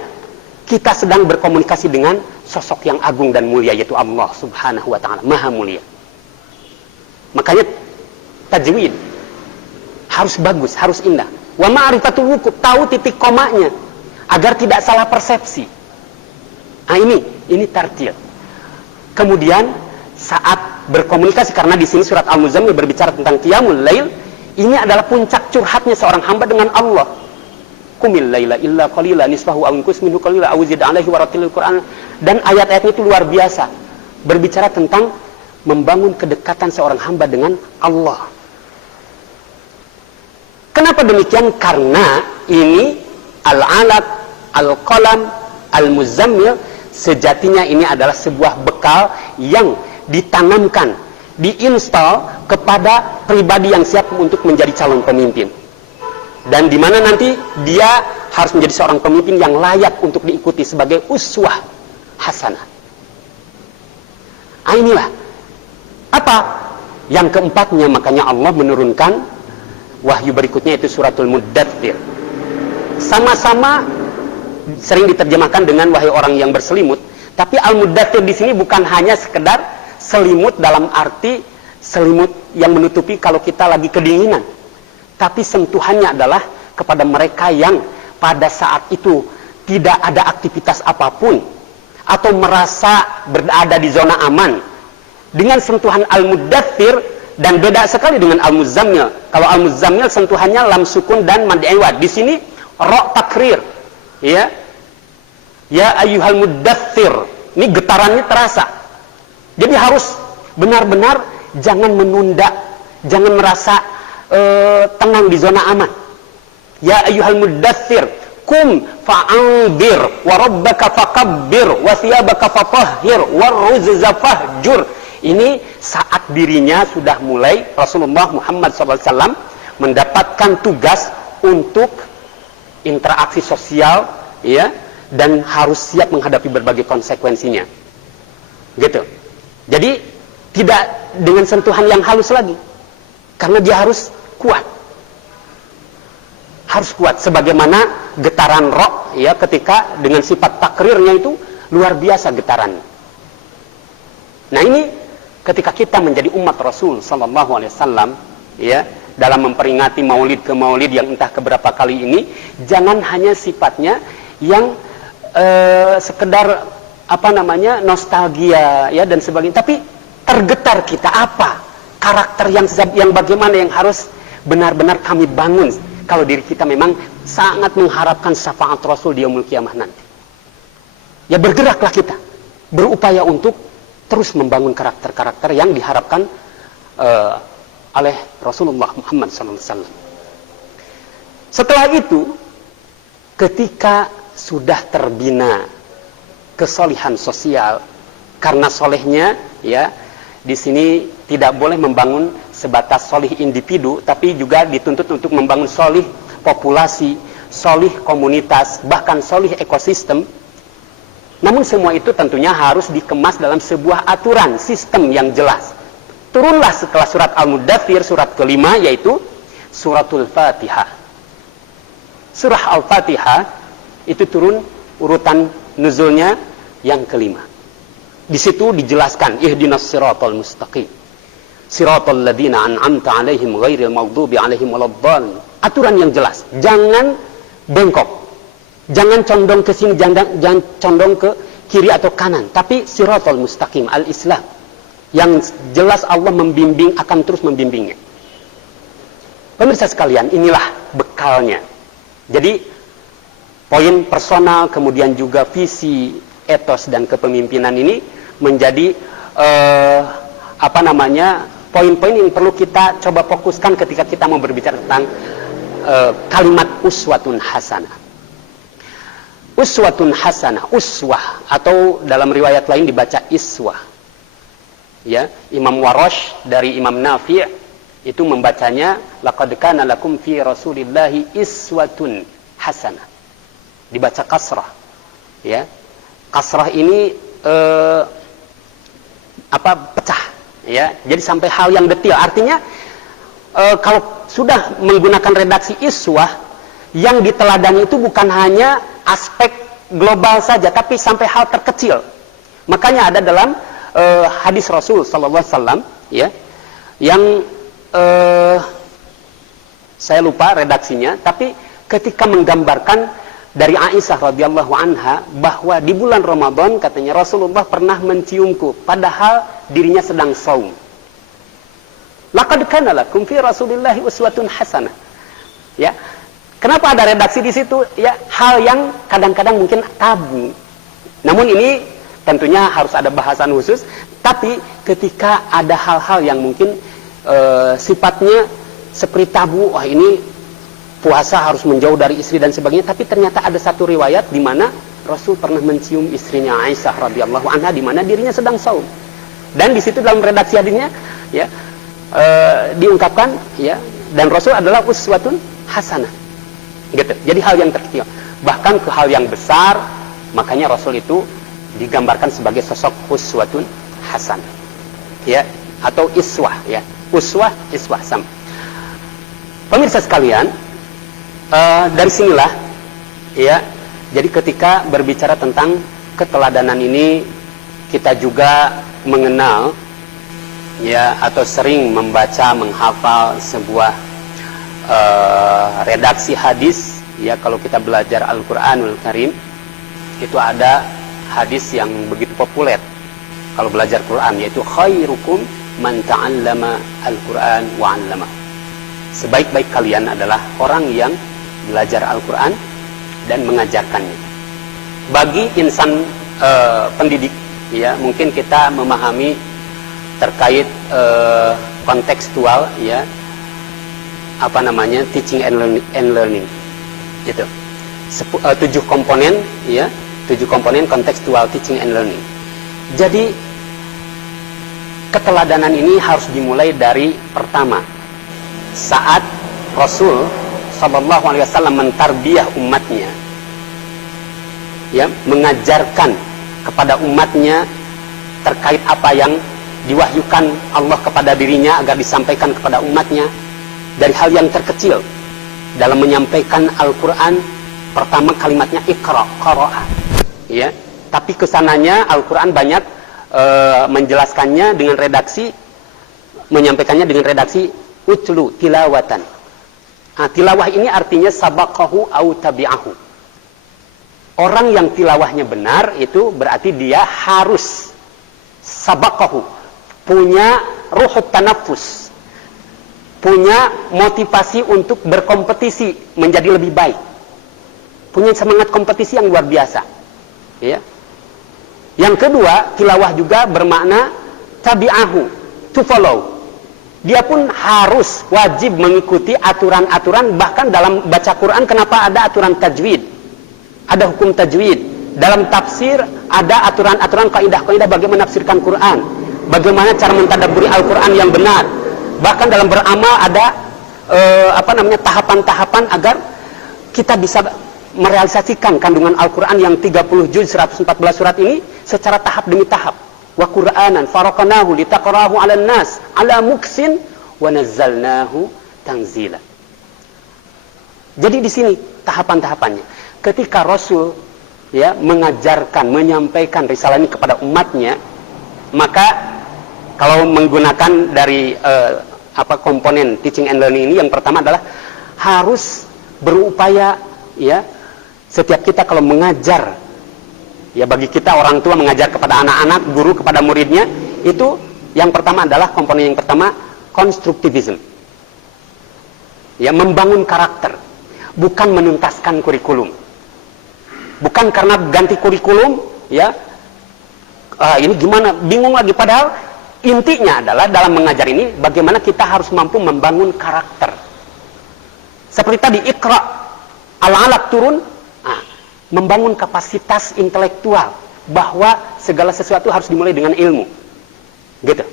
kita sedang berkomunikasi dengan sosok yang agung dan mulia, yaitu Allah Subhanahu wa ta'ala, maha mulia. Makanya tajwid harus bagus, harus indah. Wa ma'rifatul wuku, tahu titik komanya agar tidak salah persepsi. Nah, ini tartil. Kemudian saat berkomunikasi, karena di sini surat Al-Muzammil berbicara tentang qiyamul lail, ini adalah puncak curhatnya seorang hamba dengan Allah. Qumil laila illa qalila nisfahu aw inqus minhu qalila aw zid 'alaihi warattilil qur'an. Dan ayat-ayatnya itu luar biasa, berbicara tentang membangun kedekatan seorang hamba dengan Allah. Kenapa demikian? Karena ini al-alaq, al-qalam, al-muzammil, sejatinya ini adalah sebuah bekal yang ditanamkan, diinstal kepada pribadi yang siap untuk menjadi calon pemimpin. Dan di mana nanti dia harus menjadi seorang pemimpin yang layak untuk diikuti sebagai uswah hasanah. Ah, inilah apa yang keempatnya, makanya Allah menurunkan wahyu berikutnya itu suratul Muddathir. Sama-sama sering diterjemahkan dengan wahai orang yang berselimut, tapi Al-Muddathir di sini bukan hanya sekedar selimut dalam arti selimut yang menutupi kalau kita lagi kedinginan, tapi sentuhannya adalah kepada mereka yang pada saat itu tidak ada aktivitas apapun atau merasa berada di zona aman. Dengan sentuhan Al-Muddathir, dan beda sekali dengan Al-Muzammil. Kalau Al-Muzammil sentuhannya lam sukun dan mad iwad. Di sini ra takrir. Ya. Ya ayyuhal muddathir. Ini getarannya terasa. Jadi harus benar-benar jangan menunda, jangan merasa tenang di zona aman. Ya ayyuhal muddathir, kum fa'anzir wa rabbaka fakabbir wa thiyabaka fatahhir wa ruzza fahjur. Ini saat dirinya sudah mulai Rasulullah Muhammad SAW mendapatkan tugas untuk interaksi sosial, ya, dan harus siap menghadapi berbagai konsekuensinya. Gitu. Jadi tidak dengan sentuhan yang halus lagi, karena dia harus kuat. Harus kuat sebagaimana getaran roh, ya, ketika dengan sifat takrirnya itu luar biasa getarannya. Nah, ini ketika kita menjadi umat Rasul sallallahu alaihi wasallam, ya, dalam memperingati maulid ke maulid yang entah keberapa kali ini, jangan hanya sifatnya yang sekedar nostalgia, ya, dan sebagainya, tapi tergetar kita apa karakter yang bagaimana yang harus benar-benar kami bangun kalau diri kita memang sangat mengharapkan syafaat Rasul di yaumul kiamah nanti. Ya, bergeraklah kita, berupaya untuk terus membangun karakter-karakter yang diharapkan oleh Rasulullah Muhammad SAW. Setelah itu, ketika sudah terbina kesolihan sosial, karena solehnya, ya, di sini tidak boleh membangun sebatas solih individu, tapi juga dituntut untuk membangun solih populasi, solih komunitas, bahkan solih ekosistem. Namun semua itu tentunya harus dikemas dalam sebuah aturan, sistem yang jelas. Turunlah setelah surat Al-Muddathir, surat kelima, yaitu suratul Fatihah. Surah Al-Fatihah itu turun urutan nuzulnya yang kelima. Di situ dijelaskan, ihdinas siratal mustaqim, siratal ladzina an'amta alaihim ghairil maghdubi alaihim waladdallin. Aturan yang jelas, jangan bengkok. Jangan condong ke sini, jangan condong ke kiri atau kanan, tapi siratal mustaqim, al-Islam. Yang jelas Allah membimbing, akan terus membimbingnya. Pemirsa sekalian, inilah bekalnya. Jadi, poin personal, kemudian juga visi, etos, dan kepemimpinan ini menjadi poin-poin yang perlu kita coba fokuskan ketika kita mau berbicara tentang kalimat uswatun hasanah. Uswatun hasanah, uswah, atau dalam riwayat lain dibaca iswah. Ya, Imam Warash dari Imam Nafi' itu membacanya laqad kana lakum fi Rasulillahi iswatun hasanah. Dibaca kasrah. Ya. Kasrah ini pecah, ya. Jadi sampai hal yang detail. Artinya kalau sudah menggunakan redaksi iswah, yang diteladani itu bukan hanya aspek global saja, tapi sampai hal terkecil. Makanya ada dalam hadis Rasul sallallahu alaihi wasallam, ya, yang saya lupa redaksinya, tapi ketika menggambarkan dari Aisyah radhiyallahu anha bahwa di bulan Ramadan katanya Rasulullah pernah menciumku padahal dirinya sedang saum. Laqad kana lakum fi Rasulillahi uswatun hasanah. Ya. Kenapa ada redaksi di situ? Ya, hal yang kadang-kadang mungkin tabu. Namun ini tentunya harus ada bahasan khusus. Tapi ketika ada hal-hal yang mungkin sifatnya seperti tabu, wah ini puasa harus menjauh dari istri dan sebagainya. Tapi ternyata ada satu riwayat di mana Rasul pernah mencium istrinya Aisyah radhiyallahu anha di mana dirinya sedang saum. Dan di situ dalam redaksi hadisnya, ya, diungkapkan, ya, dan Rasul adalah uswatun hasanah. Gitu. Jadi hal yang terkecil, bahkan ke hal yang besar, makanya Rasul itu digambarkan sebagai sosok uswatun hasanah, ya, atau iswah, ya, uswah, iswah sama. Pemirsa sekalian, dari sinilah ya, jadi ketika berbicara tentang keteladanan ini, kita juga mengenal ya, atau sering membaca, menghafal sebuah redaksi hadis ya. Kalau kita belajar Al-Qur'anul Karim, itu ada hadis yang begitu populer kalau belajar Quran, yaitu khairukum man ta'allama Al-Quran wa 'allama. Sebaik-baik kalian adalah orang yang belajar Al-Quran dan mengajarkannya. Bagi insan pendidik ya, mungkin kita memahami terkait kontekstual ya, apa namanya, teaching and learning gitu. 7 komponen ya, 7 komponen kontekstual teaching and learning. Jadi keteladanan ini harus dimulai dari pertama, saat Rasul sallallahu alaihi wasallam mentarbiyah umatnya ya, mengajarkan kepada umatnya terkait apa yang diwahyukan Allah kepada dirinya agar disampaikan kepada umatnya, dari hal yang terkecil dalam menyampaikan Al-Quran. Pertama kalimatnya Iqra, qara'a ya. Tapi kesananya Al-Quran banyak menjelaskannya dengan redaksi, menyampaikannya dengan redaksi utlu tilawatan. Nah, tilawah ini artinya sabaqahu au tabi'ahu. Orang yang tilawahnya benar itu berarti dia harus sabaqahu, punya ruhut tanafus, punya motivasi untuk berkompetisi menjadi lebih baik, punya semangat kompetisi yang luar biasa ya. Yang kedua, tilawah juga bermakna tabi'ahu, to follow. Dia pun harus wajib mengikuti aturan-aturan. Bahkan dalam baca Quran, kenapa ada aturan tajwid, ada hukum tajwid. Dalam tafsir ada aturan-aturan, kaidah-kaidah bagaimana menafsirkan Quran, bagaimana cara mentadabburi Al-Quran yang benar. Bahkan dalam beramal ada tahapan-tahapan agar kita bisa merealisasikan kandungan Al-Quran yang 30 juz 114 surat ini secara tahap demi tahap. Wa Qur'anan faraqnahu litaqra'ahu 'alan nas 'ala muksin wa nazzalnahu tanzila. Jadi di sini tahapan-tahapannya. Ketika Rasul ya mengajarkan, menyampaikan risalah ini kepada umatnya, maka kalau menggunakan dari komponen teaching and learning ini, yang pertama adalah harus berupaya ya. Setiap kita kalau mengajar ya, bagi kita orang tua mengajar kepada anak-anak, guru kepada muridnya, itu yang pertama adalah komponen yang pertama konstruktivisme ya, membangun karakter, bukan menuntaskan kurikulum. Bukan karena ganti kurikulum ya, ini gimana, bingung lagi. Padahal intinya adalah dalam mengajar ini bagaimana kita harus mampu membangun karakter. Seperti tadi Iqra, al-alaq turun, membangun kapasitas intelektual bahwa segala sesuatu harus dimulai dengan ilmu gitu.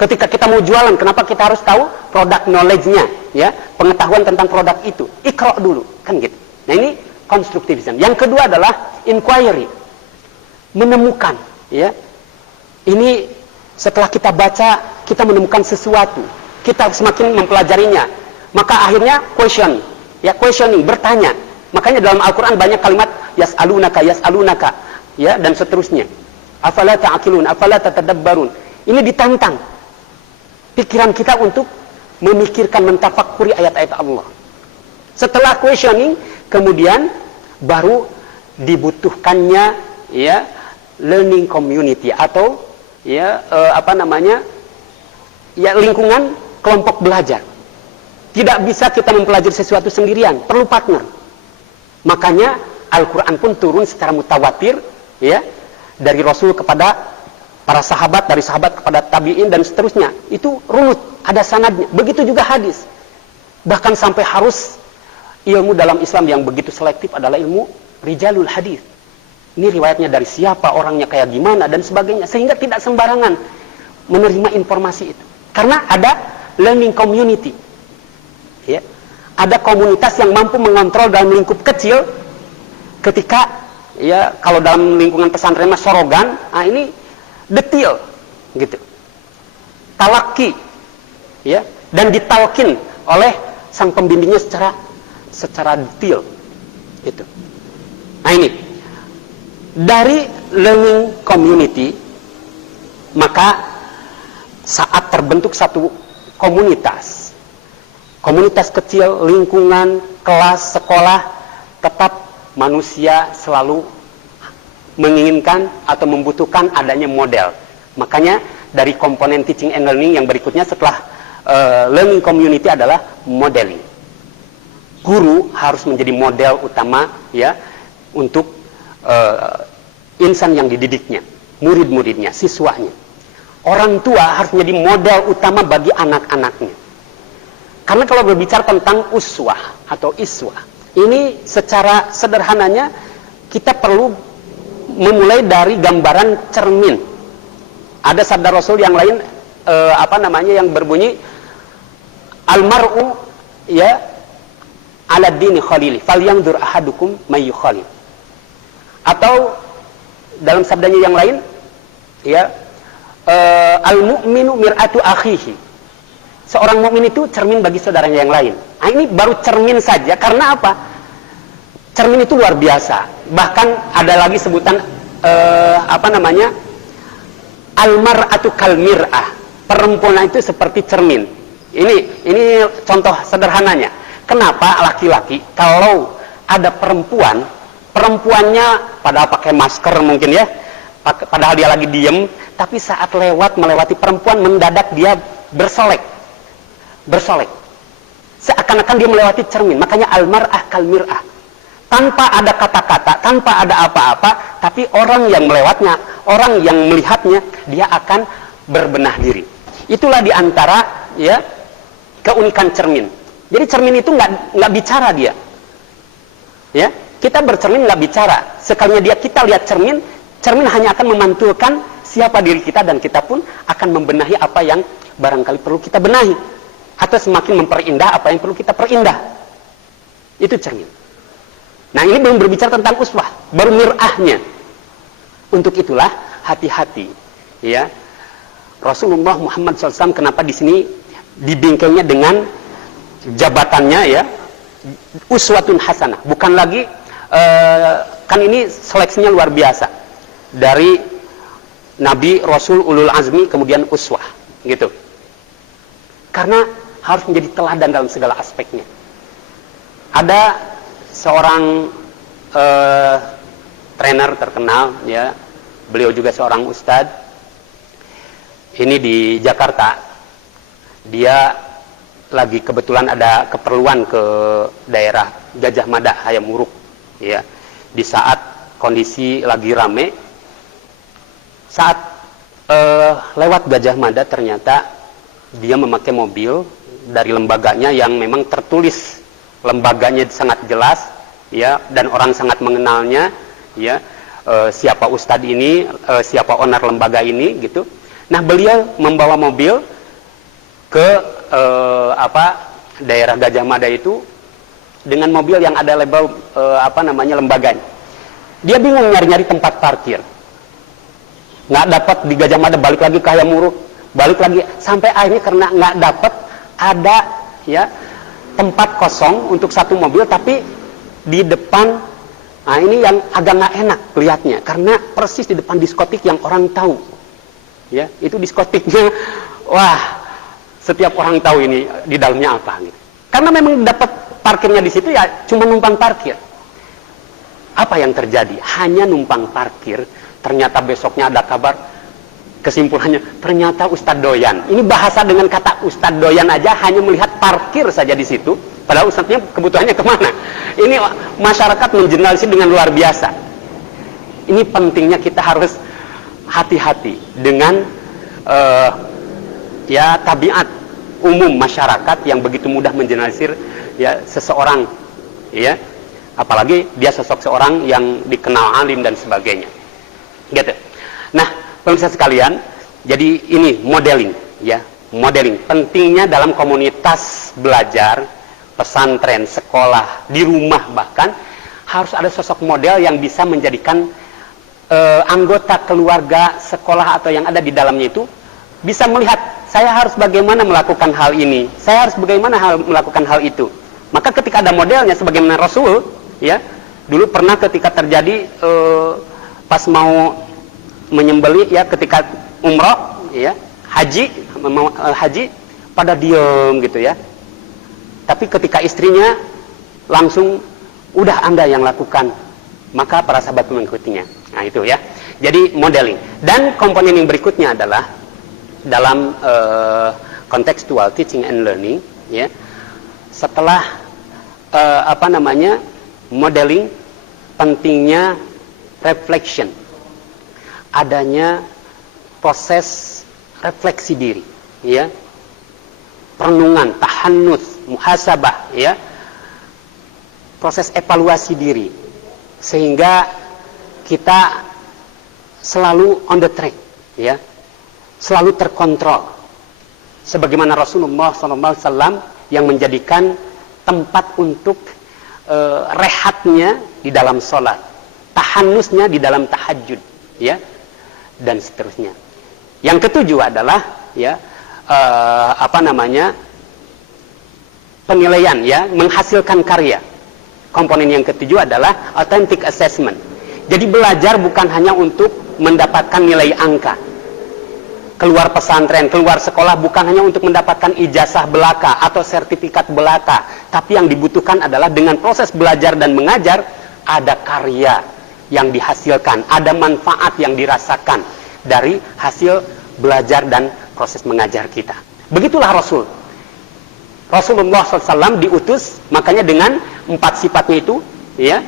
Ketika kita mau jualan, kenapa kita harus tahu produk knowledge-nya ya, pengetahuan tentang produk itu. Iqra dulu kan gitu. Nah, ini konstruktivisme. Yang kedua adalah inquiry, menemukan ya. Ini setelah kita baca, kita menemukan sesuatu, kita semakin mempelajarinya, maka akhirnya question ya, questioning, bertanya. Makanya dalam Al-Quran banyak kalimat yas'alunaka, yas'alunaka ya, dan seterusnya. Afala ta'qilun, afala tatadabbarun. Ini ditantang pikiran kita untuk memikirkan, mentafakuri ayat-ayat Allah. Setelah questioning, kemudian baru dibutuhkannya ya learning community atau ya lingkungan kelompok belajar. Tidak bisa kita mempelajari sesuatu sendirian, perlu partner. Makanya Al-Quran pun turun secara mutawatir ya, dari Rasul kepada para sahabat, dari sahabat kepada tabi'in dan seterusnya. Itu runut, ada sanadnya. Begitu juga hadis. Bahkan sampai harus ilmu dalam Islam yang begitu selektif adalah ilmu rijalul hadis. Ini riwayatnya dari siapa, orangnya kayak gimana dan sebagainya, sehingga tidak sembarangan menerima informasi itu. Karena ada learning community. Ya. Ada komunitas yang mampu mengontrol dalam lingkup kecil. Ketika ya, kalau dalam lingkungan pesantren mas sorogan, ini detail gitu, talaki ya, dan ditalkin oleh sang pembimbingnya secara detail. Itu. Nah ini dari learning community, maka saat terbentuk satu komunitas kecil, lingkungan, kelas, sekolah, tetap manusia selalu menginginkan atau membutuhkan adanya model. Makanya dari komponen teaching and learning yang berikutnya setelah learning community adalah modeling. Guru harus menjadi model utama ya untuk insan yang dididiknya, murid-muridnya, siswanya. Orang tua harus menjadi model utama bagi anak-anaknya. Karena kalau berbicara tentang uswah atau iswah, ini secara sederhananya kita perlu memulai dari gambaran cermin. Ada sabda Rasul yang lain yang berbunyi almar'u ya ala dini khalili falyanzur ahadukum may yukhalil. Atau dalam sabdanya yang lain ya al-mu'minu mir'atu akhihi. Seorang mukmin itu cermin bagi saudaranya yang lain. Nah, ini baru cermin saja karena apa? Cermin itu luar biasa. Bahkan ada lagi sebutan al-mar'atu kal mir'ah. Perempuan itu seperti cermin. Ini contoh sederhananya. Kenapa laki-laki kalau ada perempuannya padahal pakai masker mungkin ya, padahal dia lagi diem, tapi saat melewati perempuan mendadak dia bersolek. Seakan-akan dia melewati cermin. Makanya al-mar'ah kal mir'ah. Tanpa ada kata-kata, tanpa ada apa-apa, tapi orang yang melewatnya, orang yang melihatnya, dia akan berbenah diri. Itulah diantara ya keunikan cermin. Jadi cermin itu nggak bicara dia. Ya, kita bercermin nggak bicara. Sekalinya kita lihat cermin hanya akan memantulkan siapa diri kita dan kita pun akan membenahi apa yang barangkali perlu kita benahi atau semakin memperindah apa yang perlu kita perindah. Itu cermin. Nah, ini belum berbicara tentang uswah, baru mir'ahnya. Untuk itulah hati-hati, ya. Rasulullah Muhammad SAW kenapa di sini dibingkainya dengan jabatannya ya, uswatun hasanah. Bukan lagi kan ini seleksinya luar biasa dari Nabi, Rasul, Ulul Azmi, kemudian uswah, gitu. Karena harus menjadi teladan dalam segala aspeknya. Ada seorang trainer terkenal ya, beliau juga seorang ustadz. Ini di Jakarta. Dia lagi kebetulan ada keperluan ke daerah Gajah Mada, Hayamuruk ya. Di saat kondisi lagi rame, saat lewat Gajah Mada ternyata dia memakai mobil dari lembaganya yang memang tertulis lembaganya sangat jelas ya, dan orang sangat mengenalnya ya, siapa ustadz ini, siapa owner lembaga ini gitu. Nah, beliau membawa mobil ke daerah Gajah Mada itu dengan mobil yang ada label lembaganya. Dia bingung nyari-nyari tempat parkir. Nggak dapat di Gajah Mada, balik lagi ke Hayamuruk, balik lagi sampai akhirnya karena nggak dapat ada ya tempat kosong untuk satu mobil, tapi di depan, nah ini yang agak nggak enak lihatnya karena persis di depan diskotik yang orang tahu. Ya, itu diskotiknya, wah, setiap orang tahu ini di dalamnya apa gitu. Karena memang dapat parkirnya di situ ya cuma numpang parkir. Apa yang terjadi? Hanya numpang parkir, ternyata besoknya ada kabar, kesimpulannya ternyata Ustadz doyan. Ini bahasa dengan kata Ustadz doyan aja, hanya melihat parkir saja di situ, padahal Ustadznya kebutuhannya kemana? Ini masyarakat mengeneralisir dengan luar biasa. Ini pentingnya kita harus hati-hati dengan tabiat umum masyarakat yang begitu mudah mengeneralisir ya seseorang ya, apalagi dia sosok seorang yang dikenal alim dan sebagainya gitu. Nah, pemirsa sekalian, jadi ini modeling ya, modeling pentingnya dalam komunitas belajar, pesantren, sekolah, di rumah bahkan harus ada sosok model yang bisa menjadikan anggota keluarga, sekolah atau yang ada di dalamnya itu bisa melihat saya harus bagaimana melakukan hal ini, saya harus bagaimana melakukan hal itu. Maka ketika ada modelnya sebagaimana Rasul, ya, dulu pernah ketika terjadi pas mau menyembelih, ya, ketika umrah, ya, haji pada diem gitu, ya. Tapi ketika istrinya langsung, udah Anda yang lakukan, maka para sahabat mengikutinya. Nah itu, ya. Jadi modeling. Dan komponen yang berikutnya adalah dalam contextual teaching and learning, ya. Setelah modeling, pentingnya reflection, adanya proses refleksi diri, ya, perenungan, tahannus, muhasabah, ya, proses evaluasi diri, sehingga kita selalu on the track, ya, selalu terkontrol, sebagaimana Rasulullah SAW yang menjadikan tempat untuk rehatnya di dalam sholat, tahannusnya di dalam tahajud, ya, dan seterusnya. Yang ketujuh adalah, ya, penilaian, ya, menghasilkan karya. Komponen yang ketujuh adalah authentic assessment. Jadi belajar bukan hanya untuk mendapatkan nilai angka. Keluar pesantren, keluar sekolah bukan hanya untuk mendapatkan ijazah belaka atau sertifikat belaka, tapi yang dibutuhkan adalah dengan proses belajar dan mengajar, ada karya yang dihasilkan, ada manfaat yang dirasakan dari hasil belajar dan proses mengajar kita. Begitulah Rasulullah SAW diutus, makanya dengan 4 sifatnya itu, ya,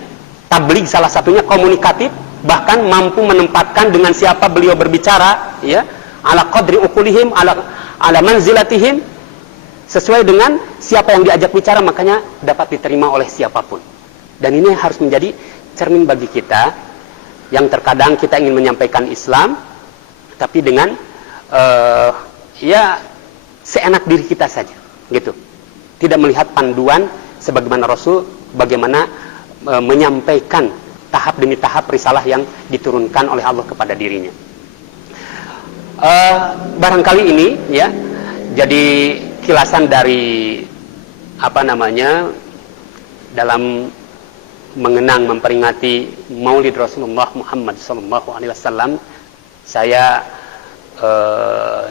tabligh salah satunya, komunikatif, bahkan mampu menempatkan dengan siapa beliau berbicara, ya, ala qadri uqulihim, ala manzilatihim, sesuai dengan siapa yang diajak bicara, makanya dapat diterima oleh siapapun. Dan ini harus menjadi cermin bagi kita yang terkadang kita ingin menyampaikan Islam, tapi dengan ya seenak diri kita saja, gitu. Tidak melihat panduan sebagaimana Rasul, bagaimana menyampaikan tahap demi tahap risalah yang diturunkan oleh Allah kepada dirinya. Barangkali ini, ya, jadi kilasan dari dalam mengenang, memperingati Maulid Rasulullah Muhammad SAW. Saya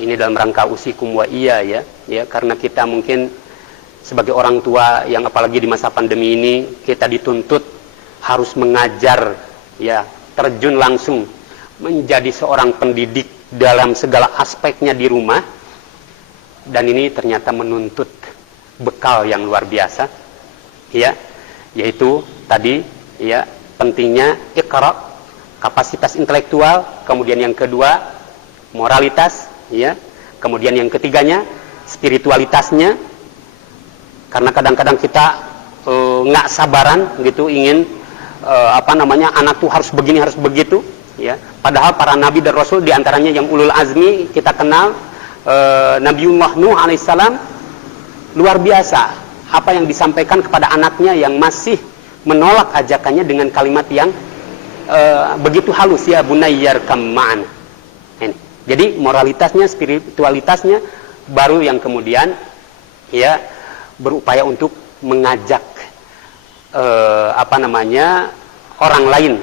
ini dalam rangka usikum wa iya, ya, karena kita mungkin sebagai orang tua yang apalagi di masa pandemi ini kita dituntut harus mengajar, ya, terjun langsung menjadi seorang pendidik dalam segala aspeknya di rumah, dan ini ternyata menuntut bekal yang luar biasa, ya, yaitu tadi, ya, pentingnya iqra, kapasitas intelektual, kemudian yang kedua moralitas, ya, kemudian yang ketiganya spiritualitasnya, karena kadang-kadang kita nggak sabaran gitu, ingin anak tuh harus begini, harus begitu, ya. Padahal para nabi dan rasul, diantaranya yang ulul azmi kita kenal, Nabiullah Nuh alaihissalam, luar biasa apa yang disampaikan kepada anaknya yang masih menolak ajakannya dengan kalimat yang begitu halus, ya bunayyar kam'an. Jadi moralitasnya, spiritualitasnya, baru yang kemudian, ya, berupaya untuk mengajak orang lain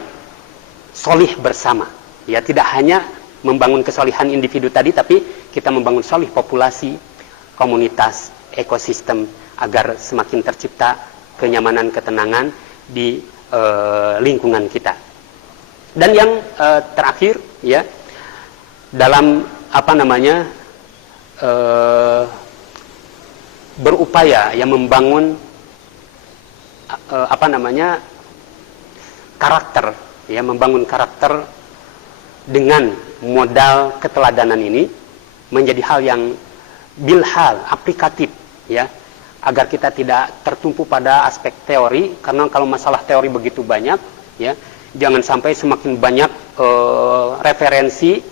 solih bersama, ya, tidak hanya membangun kesolihan individu tadi, tapi kita membangun solih populasi, komunitas, ekosistem, agar semakin tercipta kenyamanan, ketenangan di lingkungan kita. Dan yang terakhir, ya, dalam berupaya, ya, membangun karakter, ya, membangun karakter dengan modal keteladanan ini menjadi hal yang bilhal, aplikatif, ya, agar kita tidak tertumpu pada aspek teori, karena kalau masalah teori begitu banyak, ya, jangan sampai semakin banyak referensi,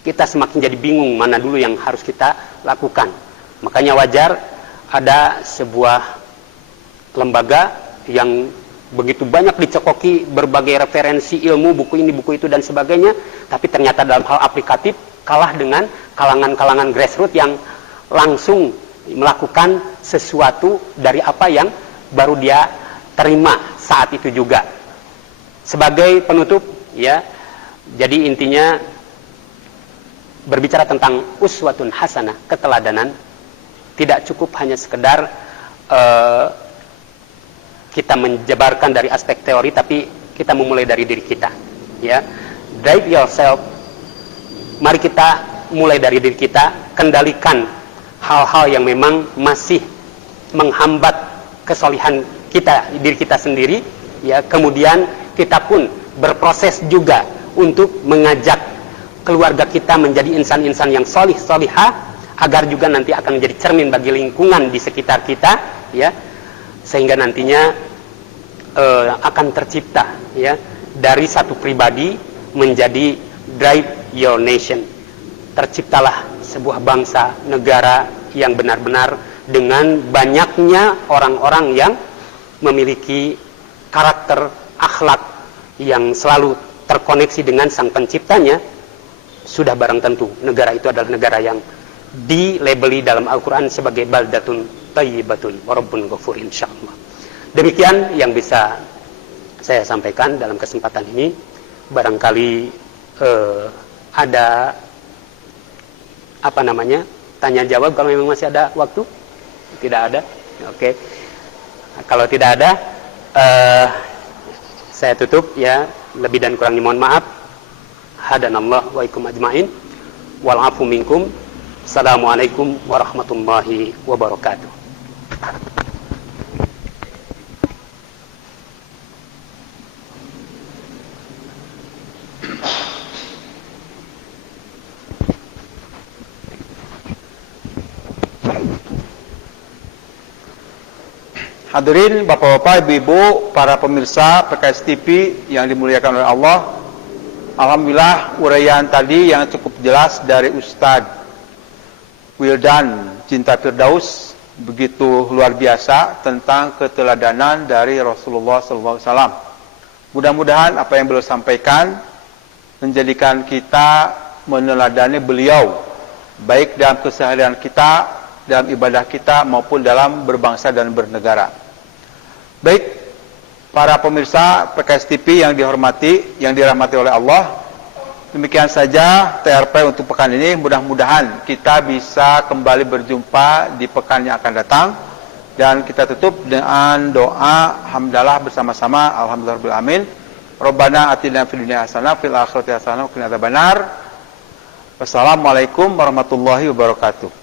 kita semakin jadi bingung mana dulu yang harus kita lakukan. Makanya wajar ada sebuah lembaga yang begitu banyak dicekoki berbagai referensi ilmu, buku ini, buku itu, dan sebagainya, tapi ternyata dalam hal aplikatif kalah dengan kalangan-kalangan grassroots yang langsung melakukan sesuatu dari apa yang baru dia terima saat itu juga. Sebagai penutup, ya, jadi intinya berbicara tentang uswatun hasanah, keteladanan, tidak cukup hanya sekedar kita menjabarkan dari aspek teori, tapi kita memulai dari diri kita, ya. Drive yourself. Mari kita mulai dari diri kita, kendalikan hal-hal yang memang masih menghambat kesolihan kita, diri kita sendiri, ya. Kemudian kita pun berproses juga untuk mengajak keluarga kita menjadi insan-insan yang solih, solihah, agar juga nanti akan menjadi cermin bagi lingkungan di sekitar kita, ya. Sehingga nantinya akan tercipta, ya, dari satu pribadi menjadi drive your nation. Terciptalah sebuah bangsa, negara yang benar-benar dengan banyaknya orang-orang yang memiliki karakter, akhlak yang selalu terkoneksi dengan sang penciptanya. Sudah barang tentu negara itu adalah negara yang dilabeli dalam Al-Quran sebagai baldatun thayyibatun wa rabbun ghafur, insyaallah. Demikian yang bisa saya sampaikan dalam kesempatan ini. Barangkali ada tanya jawab kalau memang masih ada waktu. Tidak ada? Oke. Kalau tidak ada, saya tutup, ya. Lebih dan kurangnya mohon maaf. Hadanallah wa ikum ajmain. Wal afu minkum. Assalamualaikum warahmatullahi wabarakatuh. Hadirin Bapak-bapak, Ibu-ibu, para pemirsa PKS TV yang dimuliakan oleh Allah. Alhamdulillah uraian tadi yang cukup jelas dari Ustadz Wildan Cinta Firdaus begitu luar biasa tentang keteladanan dari Rasulullah SAW. Mudah-mudahan apa yang beliau sampaikan menjadikan kita meneladani beliau, baik dalam keseharian kita, dalam ibadah kita, maupun dalam berbangsa dan bernegara. Baik, para pemirsa PKS TV yang dihormati, yang dirahmati oleh Allah, demikian saja TRP untuk pekan ini. Mudah-mudahan kita bisa kembali berjumpa di pekan yang akan datang. Dan kita tutup dengan doa hamdalah bersama-sama. Alhamdulillahirabbil alamin. Rabbana atina fid dunya hasanah fil akhirati hasanah wa qina adzabannar. Wassalamualaikum warahmatullahi wabarakatuh.